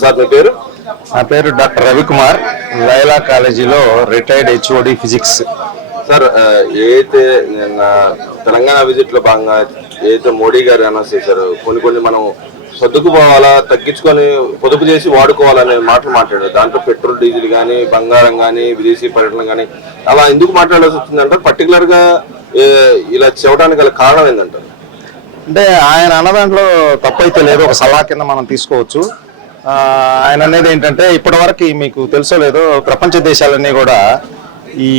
Sir మీ పేరు? నా పేరు డాక్టర్ రవికుమార్, లైలా కాలేజీలో రిటైర్డ్ హెచ్ఓడి ఫిజిక్స్. సార్ ఏదైతే నిన్న తెలంగాణ విజిట్ లో భాగంగా ఏదైతే మోడీ గారు అనౌన్స్ చేశారు, కొన్ని మనం సర్దుకుపోవాలా, తగ్గించుకొని పొదుపు చేసి వాడుకోవాలనే మాటలు మాట్లాడారు. దాంట్లో పెట్రోల్ డీజిల్ కానీ, బంగారం కానీ, విదేశీ పర్యటన కానీ అలా ఎందుకు మాట్లాడాల్సి వచ్చిందంటే పర్టికులర్ గా ఇలా చెప్పడానికి గల కారణం ఏంటంటారు? అంటే ఆయన అన్న దాంట్లో తప్పైతే లేదు, ఒక సలహా కింద మనం తీసుకోవచ్చు. ఆయన అనేది ఏంటంటే ఇప్పటి వరకు మీకు తెలుసో లేదో ప్రపంచ దేశాలన్నీ కూడా ఈ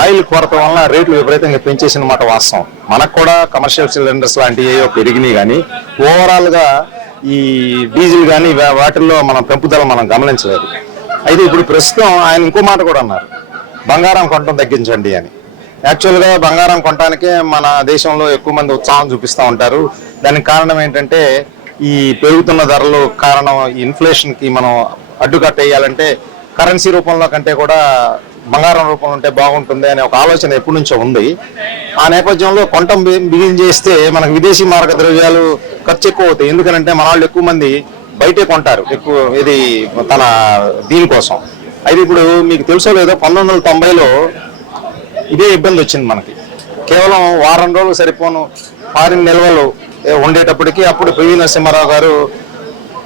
ఆయిల్ కొరత వలన రేట్లు విపరీతంగా పెంచేసిన మాట వాస్తవం. మనకు కూడా కమర్షియల్ సిలిండర్స్ లాంటివి పెరిగినాయి, కానీ ఓవరాల్గా ఈ డీజిల్ కానీ వాటిల్లో మనం పెంపుదల మనం గమనించలేదు. అయితే ఇప్పుడు ప్రస్తుతం ఆయన ఇంకో మాట కూడా అన్నారు, బంగారం కొనడం తగ్గించండి అని. యాక్చువల్గా బంగారం కొనడానికే మన దేశంలో ఎక్కువ మంది ఉత్సాహం చూపిస్తూ ఉంటారు. దానికి కారణం ఏంటంటే ఈ పెరుగుతున్న ధరలు కారణం, ఇన్ఫ్లేషన్కి మనం అడ్డుకట్టేయాలంటే కరెన్సీ రూపంలో కంటే కూడా బంగారం రూపంలో ఉంటే బాగుంటుంది అనే ఒక ఆలోచన ఎప్పటి నుంచో ఉంది. ఆ నేపథ్యంలో కొనటం బిగిన్ చేస్తే మనకు విదేశీ మారక ద్రవ్యాలు ఖర్చు ఎక్కువ అవుతాయి. ఎందుకంటే మన వాళ్ళు ఎక్కువ మంది బయటే కొంటారు ఎక్కువ, ఇది తన దీనికోసం. అయితే ఇప్పుడు మీకు తెలుసో లేదో 1990లో ఇదే ఇబ్బంది వచ్చింది మనకి. కేవలం వారం రోజులు సరిపోను ఫారిన్ నిల్వలు ఉండేటప్పటికి అప్పుడు పివి నరసింహారావు గారు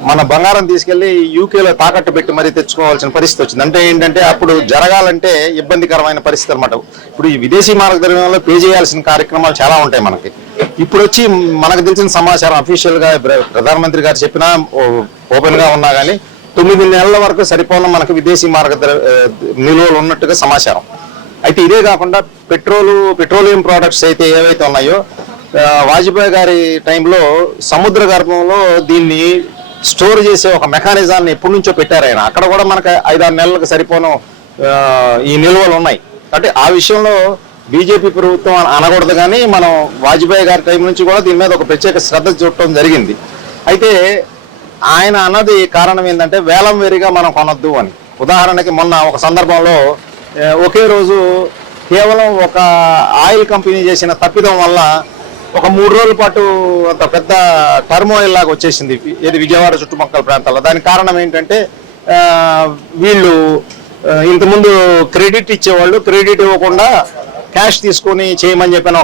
మన బంగారం తీసుకెళ్లి యూకేలో తాకట్టు పెట్టి మరీ తెచ్చుకోవాల్సిన పరిస్థితి వచ్చింది. అంటే ఏంటంటే అప్పుడు జరగాలంటే ఇబ్బందికరమైన పరిస్థితి అనమాట. ఇప్పుడు ఈ విదేశీ మారక ద్రవ్యంలో పే చేయాల్సిన కార్యక్రమాలు చాలా ఉంటాయి మనకి. ఇప్పుడు వచ్చి మనకు తెలిసిన సమాచారం అఫీషియల్ గా ప్రధానమంత్రి గారు చెప్పినా ఓపెన్ గా ఉన్నా కానీ 9 నెలల వరకు సరిపోను మనకు విదేశీ మారక నిల్వలు ఉన్నట్టుగా సమాచారం. అయితే ఇదే కాకుండా పెట్రోలియం ప్రోడక్ట్స్ అయితే ఏవైతే ఉన్నాయో, వాజ్పేయి గారి టైంలో సముద్ర గర్భంలో దీన్ని స్టోర్ చేసే ఒక మెకానిజాన్ని ఎప్పటి నుంచో పెట్టారు ఆయన. అక్కడ కూడా మనకు 5-6 నెలలకు సరిపోను ఈ నిల్వలు ఉన్నాయి. అంటే ఆ విషయంలో బీజేపీ ప్రభుత్వం అనకూడదు, కానీ మనం వాజ్పేయి గారి టైం నుంచి కూడా దీని మీద ఒక ప్రత్యేక శ్రద్ధ చూడటం జరిగింది. అయితే ఆయన అన్నది కారణం ఏంటంటే వేలం వేరిగా మనం కొనొద్దు అని. ఉదాహరణకి మొన్న ఒక సందర్భంలో ఒకే రోజు కేవలం ఒక ఆయిల్ కంపెనీ చేసిన తప్పిదం వల్ల ఒక 3 రోజుల పాటు అంత పెద్ద టర్మోయిల్ లాగా వచ్చేసింది ఇది విజయవాడ చుట్టుపక్కల ప్రాంతాల్లో. దానికి కారణం ఏంటంటే వీళ్ళు ఇంతకుముందు క్రెడిట్ ఇచ్చేవాళ్ళు క్రెడిట్ ఇవ్వకుండా క్యాష్ తీసుకొని చేయమని చెప్పిన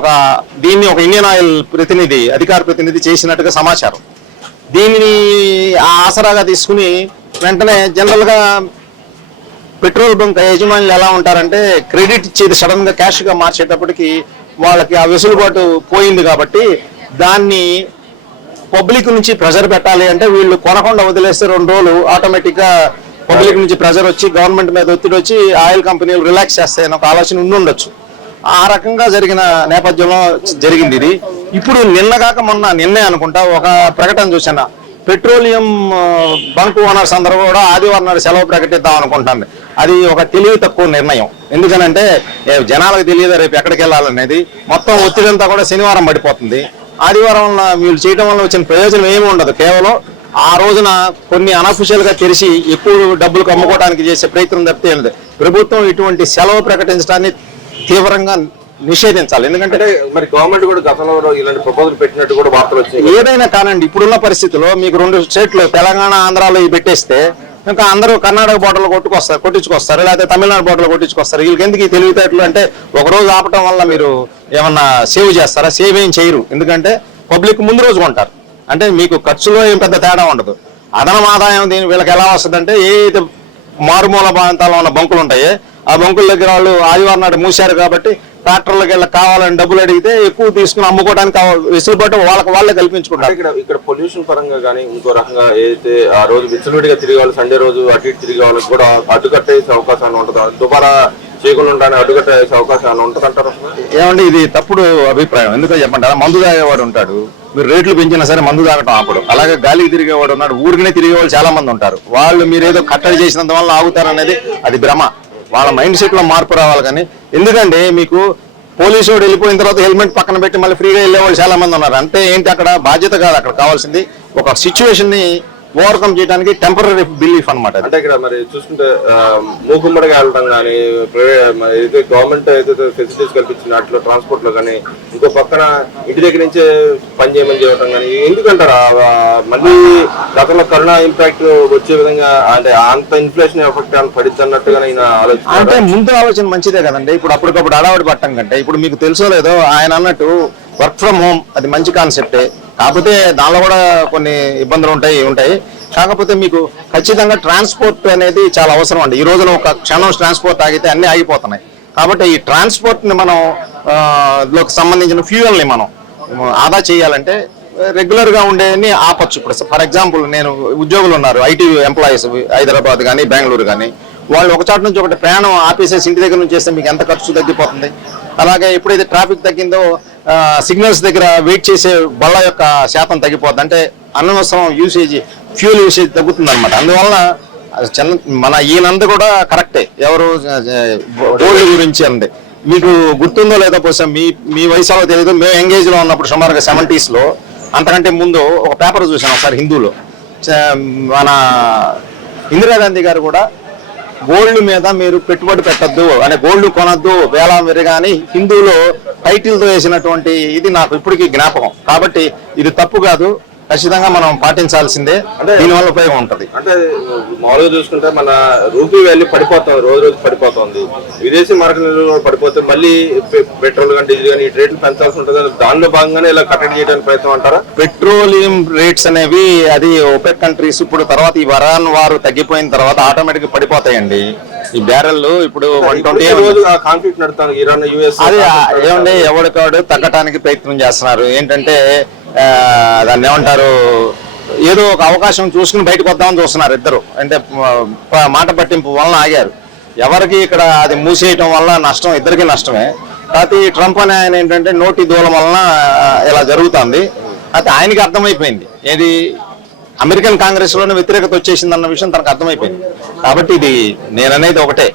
దీన్ని ఒక ఇండియన్ ఆయిల్ ప్రతినిధి, అధికార ప్రతినిధి చేసినట్టుగా సమాచారం. దీనిని ఆసరాగా తీసుకుని వెంటనే జనరల్గా పెట్రోల్ బంక్ యజమానులు ఎలా ఉంటారంటే క్రెడిట్ ఇచ్చేది సడన్ గా క్యాష్ గా మార్చేటప్పటికి వాళ్ళకి ఆ వెసులుబాటు పోయింది. కాబట్టి దాన్ని పబ్లిక్ నుంచి ప్రెజర్ పెట్టాలి అంటే వీళ్ళు కొనకుండా వదిలేస్తే 2 రోజులు ఆటోమేటిక్ గా పబ్లిక్ నుంచి ప్రెజర్ వచ్చి గవర్నమెంట్ మీద ఒత్తిడి వచ్చి ఆయిల్ కంపెనీలు రిలాక్స్ చేస్తాయని ఒక ఆలోచన ఉండొచ్చు. ఆ రకంగా జరిగిన నేపథ్యంలో జరిగింది ఇది. ఇప్పుడు నిన్నగాక నిన్నే అనుకుంటా ఒక ప్రకటన చూసాను, పెట్రోలియం బంక్ ఓనర్స్ అందరూ కూడా ఆదివారం నాడు సెలవు ప్రకటిద్దాం అనుకుంటాను. అది ఒక తెలివి తక్కువ నిర్ణయం. ఎందుకనంటే జనాలకు తెలియదు రేపు ఎక్కడికి వెళ్ళాలనేది. మొత్తం ఒత్తిడంతా కూడా శనివారం పడిపోతుంది. ఆదివారం వీళ్ళు చేయడం వల్ల వచ్చిన ప్రయోజనం ఏమి ఉండదు. కేవలం ఆ రోజున కొన్ని అనఫిషియల్ గా తెరిచి ఎక్కువ డబ్బులకు అమ్ముకోవడానికి చేసే ప్రయత్నం తప్పితే ప్రభుత్వం ఇటువంటి సెలవు ప్రకటించడాన్ని తీవ్రంగా నిషేధించాలి. ఎందుకంటే మరి గవర్నమెంట్ కూడా గతంలో ఇలాంటి ప్రపోజల్ పెట్టినట్టు కూడా వార్తలు వచ్చాయి. ఏదైనా కానండి, ఇప్పుడున్న పరిస్థితుల్లో మీకు 2 స్టేట్లు తెలంగాణ ఆంధ్రాలో ఇవి పెట్టేస్తే ఇంకా అందరూ కర్ణాటక బోర్డర్లు కొట్టించుకొస్తారు, లేకపోతే తమిళనాడు బోర్డర్లు కొట్టించుకొస్తారు. వీళ్ళకి ఎందుకు ఈ తెలివితేటలు అంటే ఒకరోజు ఆపటం వల్ల మీరు ఏమన్నా సేవ్ చేస్తారా? సేవ్ ఏం చేయరు. ఎందుకంటే పబ్లిక్ ముందు రోజు కొంటారు. అంటే మీకు ఖర్చులో ఏం పెద్ద తేడా ఉండదు. అదనం ఆదాయం వీళ్ళకి ఎలా వస్తుందంటే ఏదైతే మారుమూల ప్రాంతాల్లో ఉన్న బంకులు ఉంటాయో ఆ బంకుల దగ్గర వాళ్ళు ఆదివారం నాడు మూసారు కాబట్టి ట్రాక్టర్లకు వెళ్ళి కావాలని డబ్బులు అడిగితే ఎక్కువ తీసుకుని అమ్ముకోవడానికి వెసులుబాటు వాళ్ళే కల్పించుకుంటారు. ఇక్కడ పొల్యూషన్ పరంగా కానీ ఇంకో రకంగా ఏదైతే ఆ రోజు విచ్చలవిడిగా తిరిగే వాళ్ళు సండే రోజు అటు ఇటు తిరిగే వాళ్ళకి కూడా అడ్డుకట్టేసే అవకాశాలు ఉంటుంది. దుబారా చేయకుండా ఉంటానే అడ్డుకట్టేసే అవకాశాలు ఉంటుంది అంటారు. ఏమంటే ఇది తప్పుడు అభిప్రాయం. ఎందుకో చెప్పంటారా, మందు తాగేవాడు ఉంటాడు, మీరు రేట్లు పెంచినా సరే మందు తాగటం ఆపడు. అలాగే గాలికి తిరిగేవాడు ఉన్నాడు, ఊరికనే తిరిగేవాళ్ళు చాలా మంది ఉంటారు. వాళ్ళు మీరు ఏదో కట్టడి చేసినంత వల్ల ఆగుతారనేది అది భ్రమ. వాళ్ళ మైండ్ సెట్ లో మార్పు రావాలి. కానీ ఎందుకంటే మీకు పోలీసు వాడు వెళ్ళిపోయిన తర్వాత హెల్మెట్ పక్కన పెట్టి మళ్ళీ ఫ్రీగా వెళ్ళే వాళ్ళు చాలా మంది ఉన్నారు. అంటే ఏంటి, అక్కడ బాధ్యత కాదు, అక్కడ కావాల్సింది ఒక సిచ్యువేషన్ ని ఓవర్కమ్ చేయడానికి టెంపరీ బిలీఫ్ అనమాట. అంటే ఇక్కడ మరి చూసుకుంటే మూకుమ్మడిగా వెళ్ళడం కానీ ఏదైతే గవర్నమెంట్ ఏదైతే ఫెసిలిటీస్ కల్పించిన వాటిలో ట్రాన్స్పోర్ట్ లో కానీ ఇంకో పక్కన ఇంటి దగ్గర నుంచే పని చేయమని చేయడం కానీ ఎందుకంటారా మళ్ళీ గతంలో కరోనా ఇంపాక్ట్ వచ్చే విధంగా అంటే అంత ఇన్ఫ్లేషన్ ఎఫెక్ట్ పడిద్ది అన్నట్టుగా ఈయన ఆలోచన. అంటే ముందు ఆలోచన మంచిదే కదండి. ఇప్పుడు అప్పటికప్పుడు అడావడి పట్టం కంటే ఇప్పుడు మీకు తెలుసో లేదో ఆయన అన్నట్టు వర్క్ ఫ్రమ్ హోమ్ అది మంచి కాన్సెప్టే. కాకపోతే దానిలో కూడా కొన్ని ఇబ్బందులు ఉంటాయి. కాకపోతే మీకు ఖచ్చితంగా ట్రాన్స్పోర్ట్ అనేది చాలా అవసరం అండి. ఈ రోజున ఒక క్షణం ట్రాన్స్పోర్ట్ ఆగితే అన్ని ఆగిపోతున్నాయి. కాబట్టి ఈ ట్రాన్స్పోర్ట్ ని మనం లోకి సంబంధించిన ఫ్యూయల్ ని మనం ఆదా చేయాలంటే రెగ్యులర్ గా ఉండేని ఆపచ్చు. ఇప్పుడు ఫర్ ఎగ్జాంపుల్ నేను ఉద్యోగులు ఉన్నారు, ఐటీ ఎంప్లాయీస్ హైదరాబాద్ కానీ బెంగళూరు కానీ, వాళ్ళు ఒక చోట నుంచి ఒకటి ప్రయాణం ఆపేసేసి ఇంటి దగ్గర నుంచి చేస్తే మీకు ఎంత ఖర్చు తగ్గిపోతుంది. అలాగే ఎప్పుడైతే ట్రాఫిక్ తగ్గిందో సిగ్నల్స్ దగ్గర వెయిట్ చేసే బళ్ళ యొక్క శాతం తగ్గిపోద్ది. అంటే అనవసరం ఫ్యూల్ యూసేజ్ తగ్గుతుంది అనమాట. అందువల్ల మన ఈయనందు కూడా కరెక్టే. ఎవరు గోల్డ్ గురించి అంది మీకు గుర్తుందో లేదో బహుశా మీ వయసులో తెలియదు. మేము ఎంగేజ్ లో ఉన్నప్పుడు సుమారుగా 70s లో, అంతకంటే ముందు ఒక పేపర్ చూసాను ఒకసారి హిందూలో. మన ఇందిరాగాంధీ గారు కూడా గోల్డ్ మీద మీరు పెట్టుబడి పెట్టద్దు అంటే గోల్డ్ కొనద్దు వేలం విరగాని హిందూలో టైటిల్తో వేసినటువంటి ఇది నాకు ఇప్పటికీ జ్ఞాపకం. కాబట్టి ఇది తప్పు కాదు, ఖచ్చితంగా మనం పాటించాల్సిందే. దీనివల్ల ఉపయోగం ఉంటది. అంటే మామూలుగా చూసుకుంటే మన రూపీ వాల్యూ పడిపోతుంది, రోజు పడిపోతుంది. విదేశీ మార్కెట్ పడిపోతే మళ్ళీ పెట్రోల్ కానీ డీజిల్ కానీ ఈ రేట్లు పెంచాల్సి ఉంటుంది. దానిలో భాగంగానే ఇలా కట్టడి చేయడానికి ప్రయత్నం అంటారా? పెట్రోలియం రేట్స్ అనేవి అది OPEC కంట్రీస్ ఇప్పుడు తర్వాత ఈ వరాన్ వారు తగ్గిపోయిన తర్వాత ఆటోమేటిక్ పడిపోతాయండి. ఈ బ్యారెల్ ఇప్పుడు 120 కాన్ఫ్లిక్ట్ నడుతాను ఇరాన్ US అది ఏమండి ఎవరికాడు తగ్గటానికి ప్రయత్నం చేస్తున్నారు. ఏంటంటే దాన్ని ఏమంటారు, ఏదో ఒక అవకాశం చూసుకుని బయటకు వద్దామని చూస్తున్నారు ఇద్దరు. అంటే మాట పట్టింపు వలన ఆగారు. ఎవరికి ఇక్కడ అది మూసేయటం వల్ల నష్టం, ఇద్దరికి నష్టమే. కాకపోతే ఈ ట్రంప్ అనే ఆయన ఏంటంటే నోటి దూలం వలన ఇలా జరుగుతుంది. అయితే ఆయనకి అర్థమైపోయింది ఏది అమెరికన్ కాంగ్రెస్ లోనే వ్యతిరేకత వచ్చేసింది అన్న విషయం తనకు అర్థమైపోయింది. కాబట్టి ఇది నేననేది ఒకటే,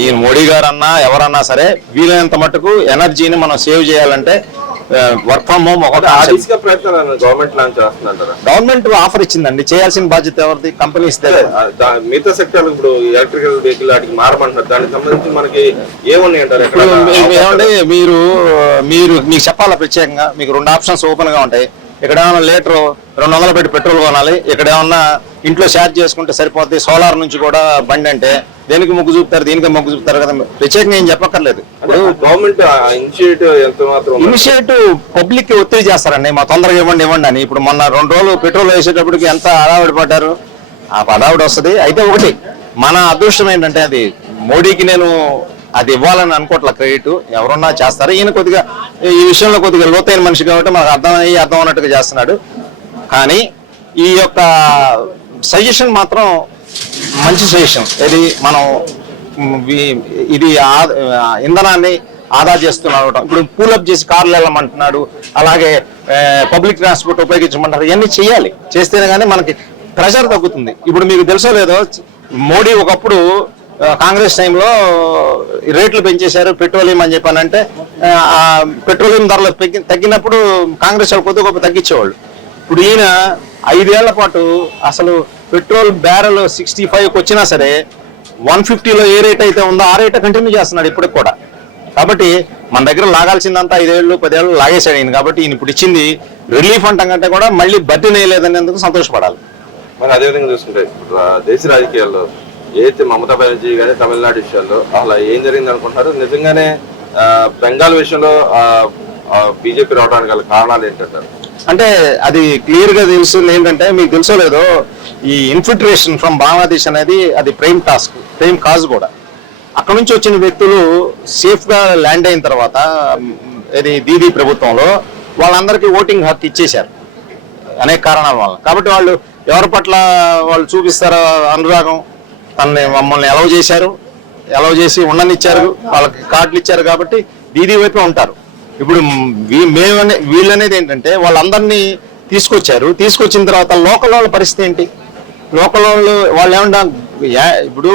ఈ మోడీ గారు అన్నా ఎవరన్నా సరే వీలైనంత మట్టుకు ఎనర్జీని మనం సేవ్ చేయాలంటే వర్క్ ఫ్రమ్ హోమ్ ఒకటి గవర్నమెంట్ ఆఫర్ ఇచ్చిందండి. చేయాల్సిన బాధ్యత ఎవరిది? కంపెనీస్. మిగతా సెక్టర్ ఇప్పుడు ఎలక్ట్రికల్ వెహికల్ వాటికి మారమంటారు. దానికి సంబంధించి మనకి ఏమున్నాయి అంటారు? ఏమంటే మీకు చెప్పాలా ప్రత్యేకంగా, మీకు 2 ఆప్షన్స్ ఓపెన్ గా ఉంటాయి. ఇక్కడ ఏమన్నా లీటర్ 200 పెట్టి పెట్రోల్ కొనాలి, ఇక్కడ ఏమన్నా ఇంట్లో ఛార్జ్ చేసుకుంటే సరిపోద్ది. సోలార్ నుంచి కూడా బండి అంటే దేనికి మొగ్గు చూపుతారు, దీనికి మొగ్గు చూపుతారు కదా. ప్రత్యేకంగా ఏం చెప్పక్కర్లేదు. గవర్నమెంట్ ఇనిషియేటివ్ పబ్లిక్ కి ఒత్తిడి చేస్తారండి, మా తొందరగా ఇవ్వండి అని. ఇప్పుడు మొన్న 2 రోజులు పెట్రోల్ వేసేటప్పటికి ఎంత హడావిడి పడ్డారు. ఆ హడావిడి వస్తుంది. అయితే ఒకటి మన అదృష్టం ఏంటంటే అది మోడీకి నేను అది ఇవ్వాలని అనుకోవట్లే, క్రెడిట్ ఎవరన్నా చేస్తారు. ఈయన కొద్దిగా ఈ విషయంలో కొద్దిగా లోతైన మనిషి కాబట్టి మనకు అర్థం అన్నట్టుగా చేస్తున్నాడు. కానీ ఈ యొక్క సజెషన్ మాత్రం మంచి సజెషన్. ఇది మనం ఇది ఇంధనాన్ని ఆదా చేస్తున్నాడు. ఇప్పుడు పూలప్ చేసి కార్లు వెళ్ళమంటున్నాడు, అలాగే పబ్లిక్ ట్రాన్స్పోర్ట్ ఉపయోగించమంటారు. ఇవన్నీ చేయాలి, చేస్తేనే కానీ మనకి ప్రెషర్ తగ్గుతుంది. ఇప్పుడు మీకు తెలుసో లేదో మోడీ ఒకప్పుడు కాంగ్రెస్ టైంలో రేట్లు పెంచేశారు పెట్రోలియం అని చెప్పానంటే, పెట్రోలియం ధరలు తగ్గినప్పుడు కాంగ్రెస్ వాళ్ళు కొద్ది గొప్ప తగ్గించేవాళ్ళు. ఇప్పుడు ఈయన 5 ఏళ్ల పాటు అసలు పెట్రోల్ బ్యారెల్ 65కి వచ్చినా సరే 150లో ఏ రేట్ అయితే ఉందో ఆ రేట్ కంటిన్యూ చేస్తున్నాడు ఇప్పటికి కూడా. కాబట్టి మన దగ్గర లాగాల్సిందంతా 5 ఏళ్ళు 10 ఏళ్ళు లాగేశాడు ఈయన. కాబట్టి ఈయన ఇప్పుడు ఇచ్చింది రిలీఫ్ అంటాం కంటే కూడా మళ్ళీ బడ్డీ నేయలేదనేందుకు సంతోషపడాలి. మరి అదేవిధంగా చూసుకుంటే దేశ రాజకీయాల్లో ఏదైతే మమతా బెనర్జీ కానీ తమిళనాడు విషయాల్లో అలా ఏం జరిగింది అనుకుంటున్నారు? నిజంగానే బెంగాల్ విషయంలో బీజేపీ రావడానికి గల కారణాలు ఏంటంటారు? అంటే అది క్లియర్ గా తెలుస్తుంది. ఏంటంటే మీకు తెలుసో లేదో ఈ ఇన్ఫిల్ట్రేషన్ ఫ్రమ్ బంగ్లాదేశ్ అనేది అది ప్రైమ్ కాజ్ కూడా. అక్కడ నుంచి వచ్చిన వ్యక్తులు సేఫ్ గా ల్యాండ్ అయిన తర్వాత ఇది దీదీ ప్రభుత్వంలో వాళ్ళందరికీ ఓటింగ్ హక్కు ఇచ్చేశారు అనేక కారణాల వల్ల. కాబట్టి వాళ్ళు ఎవరి పట్ల వాళ్ళు చూపిస్తారో అనురాగం, మమ్మల్ని అలౌ చేసి ఉండనిచ్చారు, వాళ్ళకి కార్డులు ఇచ్చారు. కాబట్టి దీదీ వైపే ఉంటారు. ఇప్పుడు వీళ్ళనేది ఏంటంటే వాళ్ళందరినీ తీసుకొచ్చిన తర్వాత లోకల్ వాళ్ళ పరిస్థితి ఏంటి? లోకల్ వాళ్ళు ఏమన్నా ఇప్పుడు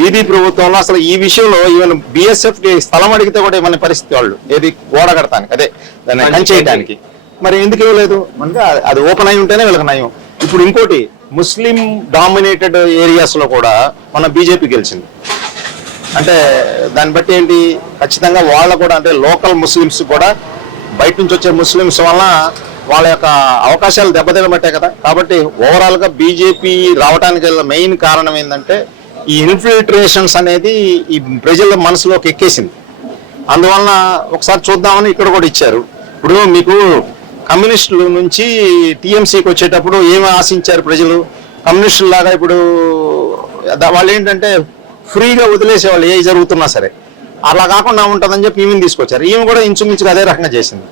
దీదీ ప్రభుత్వంలో అసలు ఈ విషయంలో ఈవెన్ BSF కి స్థలం అడిగితే కూడా ఏమన్నా పరిస్థితి వాళ్ళు ఏది గోడ కడతానికి, అదే దాన్ని కంచేయడానికి. మరి ఎందుకు ఇవ్వలేదు? అంటే అది ఓపెన్ అయి ఉంటేనే వీళ్ళకి నయం. ఇప్పుడు ఇంకోటి ముస్లిం డామినేటెడ్ ఏరియాస్లో కూడా మన బీజేపీ గెలిచింది. అంటే దాన్ని బట్టి ఏంటి, ఖచ్చితంగా వాళ్ళ కూడా అంటే లోకల్ ముస్లిమ్స్ కూడా బయట నుంచి వచ్చే ముస్లిమ్స్ వల్ల వాళ్ళ యొక్క అవకాశాలు దెబ్బతినబట్టే కదా. కాబట్టి ఓవరాల్గా బీజేపీ రావడానికి మెయిన్ కారణం ఏంటంటే ఈ ఇన్ఫిల్ట్రేషన్స్ అనేది ఈ ప్రజల మనసులోకి ఎక్కేసింది. అందువలన ఒకసారి చూద్దామని ఇక్కడ కూడా ఇచ్చారు. ఇప్పుడు మీకు కమ్యూనిస్టుల నుంచి టీఎంసీకి వచ్చేటప్పుడు ఏమి ఆశించారు ప్రజలు? కమ్యూనిస్టుల లాగా ఇప్పుడు వాళ్ళు ఏంటంటే ఫ్రీగా వదిలేసేవాళ్ళు ఏ జరుగుతున్నా సరే. అలా కాకుండా ఉంటుందని చెప్పి ఈమెను తీసుకొచ్చారు. ఈమె కూడా ఇంచుమించుగా అదే రకంగా చేసింది.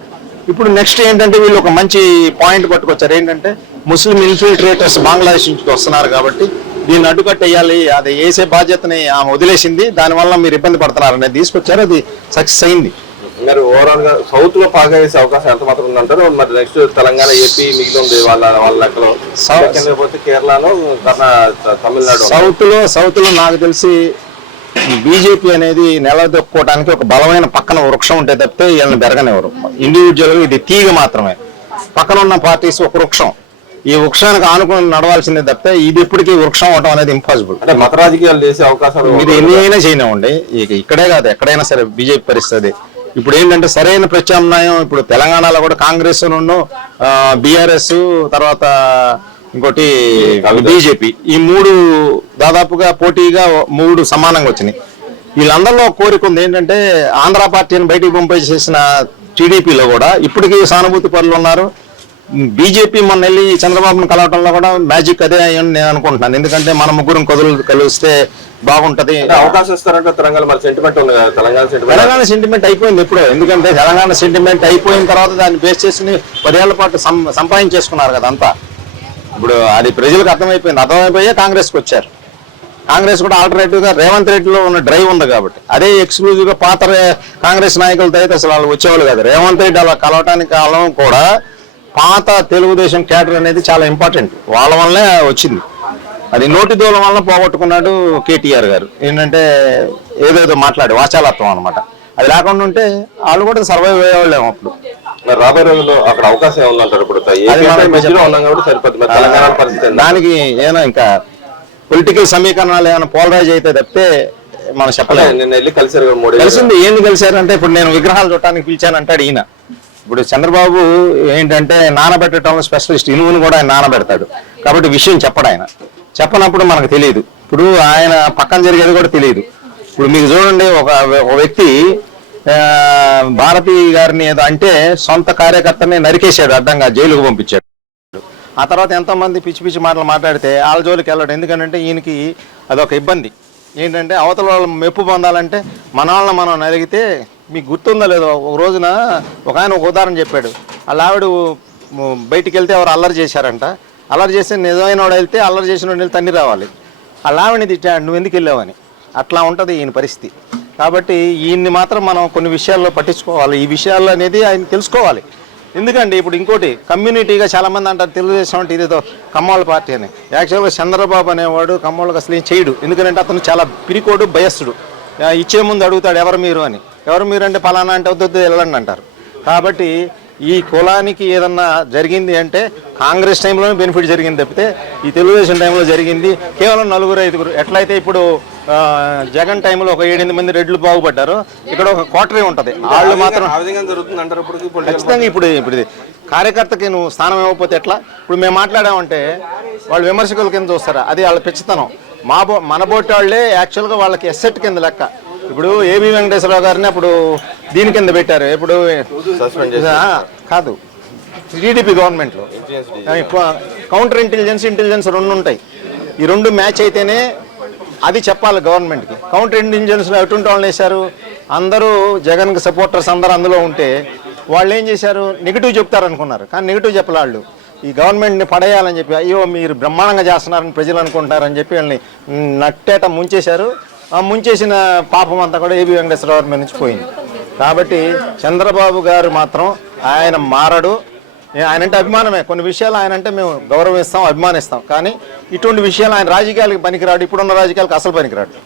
ఇప్పుడు నెక్స్ట్ ఏంటంటే వీళ్ళు ఒక మంచి పాయింట్ పట్టుకొచ్చారు. ఏంటంటే ముస్లిం ఇన్ఫిల్ట్రేటర్స్ బంగ్లాదేశ్ నుంచి వస్తున్నారు కాబట్టి దీన్ని అడ్డుకట్టేయాలి, అది వేసే బాధ్యతని ఆమె వదిలేసింది, దానివల్ల మీరు ఇబ్బంది పడుతున్నారు అనేది తీసుకొచ్చారు. అది సక్సెస్ అయింది. మరి ఓవరాల్ గా సౌత్ లో బాగా వేసే అవకాశం ఎంత మాత్రం ఉందంటారు? మరి నెక్స్ట్ తెలంగాణ, ఏపీ మిగిలి ఉంది వాళ్ళ లెక్కలో. పోతే కేరళలో, తమిళనాడు. సౌత్ లో నాకు తెలిసి బీజేపీ అనేది నిలదొక్కుకోవడానికి ఒక బలమైన పక్కన వృక్షం ఉంటే తప్పితే వీళ్ళని పెరగనివ్వరు. ఇండివిజువల్ ఇది తీగ మాత్రమే. పక్కన ఉన్న పార్టీస్ ఒక వృక్షం, ఈ వృక్షానికి ఆనుకుని నడవాల్సిందే తప్పితే ఇది ఇప్పటికీ వృక్షం అవడం అనేది ఇంపాసిబుల్. అంటే మత రాజకీయాలు చేసే అవకాశాలు మీరు ఎన్ని అయినా చేయనివ్వండి, ఇక్కడే కాదు ఎక్కడైనా సరే బీజేపీ పరిస్థితి. ఇప్పుడు ఏంటంటే సరైన ప్రత్యామ్నాయం ఇప్పుడు తెలంగాణలో కూడా కాంగ్రెస్ నుండి బీఆర్ఎస్, తర్వాత ఇంకోటి బీజేపీ, ఈ మూడు దాదాపుగా పోటీగా మూడు సమానంగా వచ్చినాయి. వీళ్ళందరిలో కోరిక ఉంది ఏంటంటే ఆంధ్ర పార్టీని బయటికి పంపేసేసిన టీడీపీలో కూడా ఇప్పటికీ సానుభూతి పరులు ఉన్నారు. బీజేపీ మొన్న వెళ్ళి చంద్రబాబును కలవటంలో కూడా మ్యాజిక్ అదే అని నేను అనుకుంటున్నాను. ఎందుకంటే మన ముగ్గురం కలిస్తే బాగుంటది. అవకాశం ఇస్తారంటే తెలంగాణ మరి సెంటిమెంట్ ఉంది కదా, తెలంగాణ సెంటిమెంట్ అయిపోయింది ఎప్పుడో. ఎందుకంటే తెలంగాణ సెంటిమెంట్ అయిపోయిన తర్వాత దాన్ని బేస్ చేసుకుని 10 ఏళ్ల పాటు సంపాదించేసుకున్నారు కదా అంతా. ఇప్పుడు అది ప్రజలకు అర్థమైపోయే కాంగ్రెస్కి వచ్చారు. కాంగ్రెస్ కూడా ఆల్టర్నేటివ్ గా రేవంత్ రెడ్డిలో ఉన్న డ్రైవ్ ఉంది కాబట్టి, అదే ఎక్స్క్లూజివ్ గా పాత కాంగ్రెస్ నాయకులతో అయితే అసలు వాళ్ళు వచ్చేవాళ్ళు కాదు. రేవంత్ రెడ్డి అలా కలవటానికి కాలం కూడా పాత తెలుగుదేశం క్యాడర్ అనేది చాలా ఇంపార్టెంట్, వాళ్ళ వల్లే వచ్చింది. అది నోటి దూలం వల్ల పోగొట్టుకున్నాడు కేటీఆర్ గారు. ఏంటంటే ఏదేదో మాట్లాడి వాచాలత్వం అనమాట. అది లేకుండా ఉంటే వాళ్ళు కూడా సర్వైవ్ అయ్యేవాళ్ళేమో అప్పుడు. రాబోయే రోజుల్లో అక్కడ అవకాశం ఏముందంటారు? ఇప్పుడు దానికి ఏమైనా ఇంకా పొలిటికల్ సమీకరణాలు ఏమైనా పోలరైజ్ అయితే తప్పితే మనం చెప్పలేదు. నిన్న వెళ్ళి కలిసారు, కలిసింది ఏంది కలిసారంటే ఇప్పుడు నేను విగ్రహాలు చూడటానికి పిలిచానంటాడు ఈయన. ఇప్పుడు చంద్రబాబు ఏంటంటే నానబెట్టడంలో స్పెషలిస్ట్, ఇనువును కూడా ఆయన నానబెడతాడు కాబట్టి విషయం చెప్పడు. ఆయన చెప్పనప్పుడు మనకు తెలియదు. ఇప్పుడు ఆయన పక్కన జరిగేది కూడా తెలియదు. ఇప్పుడు మీకు చూడండి, ఒక వ్యక్తి భారతి గారిని ఏదో అంటే సొంత కార్యకర్తని నరికేశాడు, అడ్డంగా జైలుకు పంపించాడు. ఆ తర్వాత ఎంతోమంది పిచ్చి పిచ్చి మాటలు మాట్లాడితే వాళ్ళ జోలికి వెళ్ళాడు. ఎందుకంటే ఈయనకి అదొక ఇబ్బంది. ఏంటంటే అవతల వాళ్ళు మెప్పు పొందాలంటే మన వాళ్ళని మనం నలిగితే, మీకు గుర్తుందో లేదో ఒక రోజున ఒక ఆయన ఒక ఉదాహరణ చెప్పాడు. వాళ్ళ ఆవిడ బయటికి వెళ్తే ఎవరు అల్లరి చేశారంట. అల్లరి చేస్తే నిజమైన వాడు వెళ్తే అల్లరి చేసిన వాడు తన్ని రావాలి. వాళ్ళ ఆవిడని తిట్టాడు, నువ్వు ఎందుకు వెళ్ళావని. అట్లా ఉంటుంది ఈయన పరిస్థితి. కాబట్టి ఈయన్ని మాత్రం మనం కొన్ని విషయాల్లో పట్టించుకోవాలి. ఈ విషయాలు అనేది ఆయన తెలుసుకోవాలి. ఎందుకంటే ఇప్పుడు ఇంకోటి కమ్యూనిటీగా చాలామంది అంటారు తెలుగుదేశం అంటే ఇదేదో కమ్మోళ్ళ పార్టీ అని. యాక్చువల్గా చంద్రబాబు అనేవాడు కమ్మోళ్ళకి అసలు ఏం చేయడు. ఎందుకంటే అతను చాలా పిరికోడు, భయస్తుడు. ఇచ్చే ముందు అడుగుతాడు ఎవరు మీరు అని. ఎవరు మీరు అంటే పలానా అంటే వద్దు వెళ్ళండి అంటారు. కాబట్టి ఈ కులానికి ఏదన్నా జరిగింది అంటే కాంగ్రెస్ టైంలోనే బెనిఫిట్ జరిగింది తప్పితే ఈ తెలుగుదేశం టైంలో జరిగింది కేవలం 4-5. ఎట్లయితే ఇప్పుడు జగన్ టైంలో ఒక 7-8 మంది రెడ్లు బాగుపడ్డారు, ఇక్కడ ఒక క్వార్టరీ ఉంటుంది. వాళ్ళు మాత్రం ఖచ్చితంగా ఇప్పుడు కార్యకర్తకి నువ్వు స్థానం ఇవ్వకపోతే ఎట్లా? ఇప్పుడు మేము మాట్లాడామంటే వాళ్ళు విమర్శకుల కింద చూస్తారా? అది వాళ్ళ పిచ్చితనం. మన బోటి వాళ్ళే యాక్చువల్గా వాళ్ళకి ఎస్సెట్ కింద లెక్క. ఇప్పుడు ఏబి వెంకటేశ్వరరావు గారిని అప్పుడు దీని కింద పెట్టారు. ఇప్పుడు కాదు, టీడీపీ గవర్నమెంట్లో కౌంటర్ ఇంటెలిజెన్స్ 2 ఉంటాయి. ఈ 2 మ్యాచ్ అయితేనే అది చెప్పాలి గవర్నమెంట్కి. కౌంటర్ ఇంటెలిజెన్స్లో ఎటువంటి వాళ్ళని వేశారు? అందరూ జగన్కి సపోర్టర్స్ అందరూ అందులో ఉంటే వాళ్ళు ఏం చేశారు? నెగిటివ్ చెప్తారనుకున్నారు, కానీ నెగిటివ్ చెప్పలే. వాళ్ళు ఈ గవర్నమెంట్ని పడేయాలని చెప్పి, అయ్యో మీరు బ్రహ్మాండంగా చేస్తున్నారని ప్రజలు అనుకుంటారని చెప్పి వాళ్ళని నట్టేట ముంచేశారు. ఆ ముంచేసిన పాపం అంతా కూడా ఏబి వెంకటేశ్వరరావు మీద నుంచి పోయింది. కాబట్టి చంద్రబాబు గారు మాత్రం ఆయన మారడు. ఆయనంటే అభిమానమే. కొన్ని విషయాలు ఆయనంటే మేము గౌరవిస్తాం, అభిమానిస్తాం. కానీ ఇటువంటి విషయాలు ఆయన రాజకీయాలకు పనికిరాడు. ఇప్పుడున్న రాజకీయాలకు అసలు పనికిరాడు.